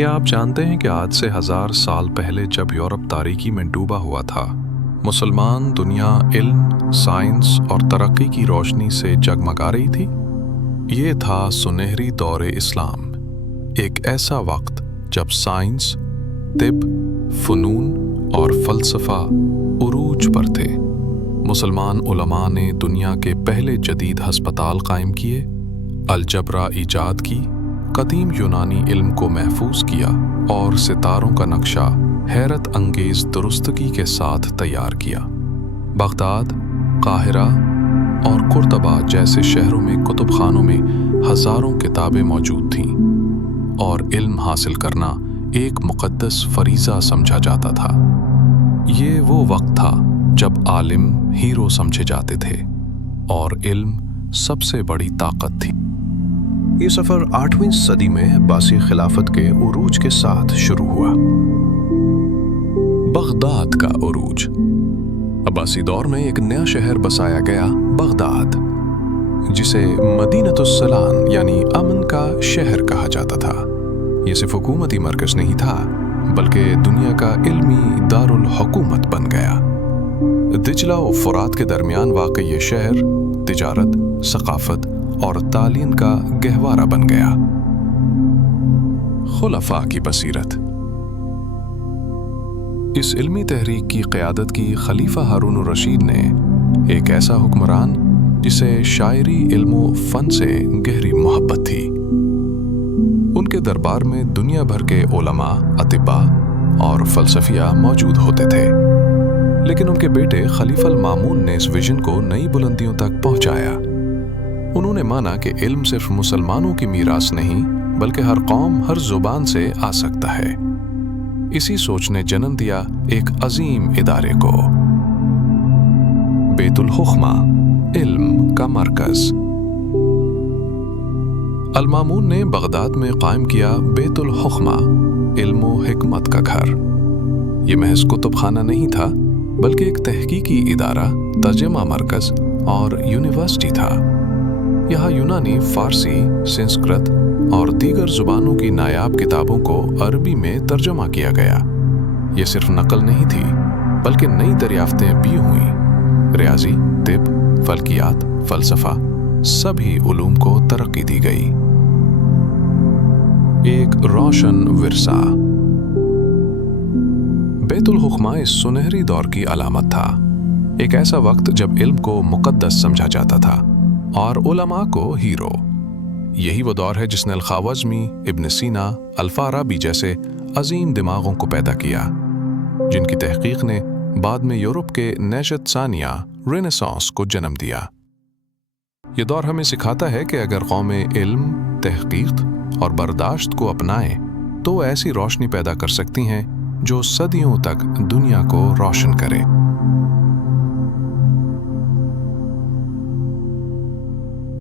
کیا آپ جانتے ہیں کہ آج سے 1000 سال پہلے جب یورپ تاریکی میں ڈوبا ہوا تھا، مسلمان دنیا علم، سائنس اور ترقی کی روشنی سے جگمگا رہی تھی؟ یہ تھا سنہری دور اسلام، ایک ایسا وقت جب سائنس، طب، فنون اور فلسفہ عروج پر تھے۔ مسلمان علماء نے دنیا کے پہلے جدید ہسپتال قائم کیے، الجبرا ایجاد کی، قدیم یونانی علم کو محفوظ کیا اور ستاروں کا نقشہ حیرت انگیز درستگی کے ساتھ تیار کیا۔ بغداد، قاہرہ اور قرطبہ جیسے شہروں میں کتب خانوں میں ہزاروں کتابیں موجود تھیں، اور علم حاصل کرنا ایک مقدس فریضہ سمجھا جاتا تھا۔ یہ وہ وقت تھا جب عالم ہیرو سمجھے جاتے تھے اور علم سب سے بڑی طاقت تھی۔ یہ سفر 8ویں صدی میں عباسی خلافت کے عروج کے ساتھ شروع ہوا۔ بغداد کا عروج۔ عباسی دور میں ایک نیا شہر بسایا گیا، بغداد، جسے مدینۃ السلام یعنی امن کا شہر کہا جاتا تھا۔ یہ صرف حکومتی مرکز نہیں تھا، بلکہ دنیا کا علمی دارالحکومت بن گیا۔ دجلہ و فرات کے درمیان واقع یہ شہر تجارت، ثقافت اور تعلیم کا گہوارہ بن گیا۔ خلفاء کی بصیرت۔ اس علمی تحریک کی قیادت کی خلیفہ ہارون الرشید نے، ایک ایسا حکمران جسے شاعری، علم و فن سے گہری محبت تھی۔ ان کے دربار میں دنیا بھر کے علماء، اطباء اور فلسفیہ موجود ہوتے تھے، لیکن ان کے بیٹے خلیفہ المامون نے اس ویژن کو نئی بلندیوں تک پہنچایا۔ انہوں نے مانا کہ علم صرف مسلمانوں کی میراث نہیں، بلکہ ہر قوم، ہر زبان سے آ سکتا ہے۔ اسی سوچ نے جنم دیا ایک عظیم ادارے کو، بیت الحکمہ، علم کا مرکز۔ المامون نے بغداد میں قائم کیا بیت الحکمہ، علم و حکمت کا گھر۔ یہ محض کتب خانہ نہیں تھا، بلکہ ایک تحقیقی ادارہ، ترجمہ مرکز اور یونیورسٹی تھا۔ یہاں یونانی، فارسی، سنسکرت اور دیگر زبانوں کی نایاب کتابوں کو عربی میں ترجمہ کیا گیا۔ یہ صرف نقل نہیں تھی، بلکہ نئی دریافتیں بھی ہوئیں۔ ریاضی، طب، فلکیات، فلسفہ، سبھی علوم کو ترقی دی گئی۔ ایک روشن ورثہ۔ بیت الحکمہ اس سنہری دور کی علامت تھا، ایک ایسا وقت جب علم کو مقدس سمجھا جاتا تھا اور علماء کو ہیرو۔ یہی وہ دور ہے جس نے الخوارزمی، ابن سینا، الفارابی جیسے عظیم دماغوں کو پیدا کیا، جن کی تحقیق نے بعد میں یورپ کے نہضت ثانیہ، رینیسانس کو جنم دیا۔ یہ دور ہمیں سکھاتا ہے کہ اگر قومیں علم، تحقیق اور برداشت کو اپنائیں تو ایسی روشنی پیدا کر سکتی ہیں جو صدیوں تک دنیا کو روشن کرے۔